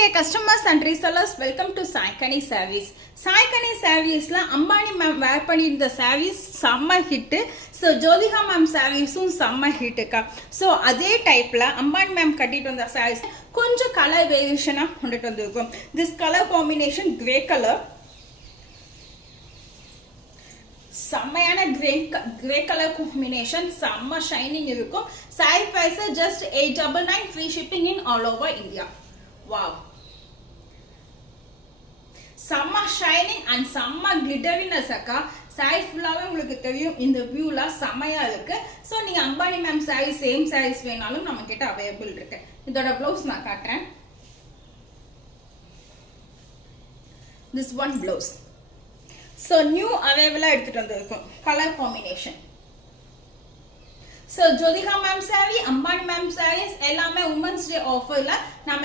dear customers and resellers, welcome to Saikani Sarees. Saikani Sarees la Ambani ma'am wear பண்ணிருந்த sarees செம்ம hit. So Jyotika ma'am sarees செம்ம hit ka. So அதே டைப்ல Ambani ma'am கட்டிட்டு வந்த sarees கொஞ்சம் color variation கொண்டுட்டு வந்திருக்கும். This color combination grey color. செம்மையான grey color combination, செம்ம shining இருக்கும். Saree price just 899, free shipping in all over India. Wow, செம்ம shining and செம்ம glitteriness அக்கா. saree ஃபுல்லாவே உங்களுக்கு தெரியும் இந்த வியூல செமையா இருக்கு. சோ நீங்க Ambani ma'am saree same sarees வேணாலும் நம்ம கிட்ட அவேலபிள் இருக்கு. இதோட ப்ளவுஸ் நான் காட்டுறேன். This one blouse. So new arrival எடுத்துட்டு வந்திருக்கோம். color combination. So Jyotika ma'am saree, Ambani ma'am sarees எல்லாமே women's day offerல நாம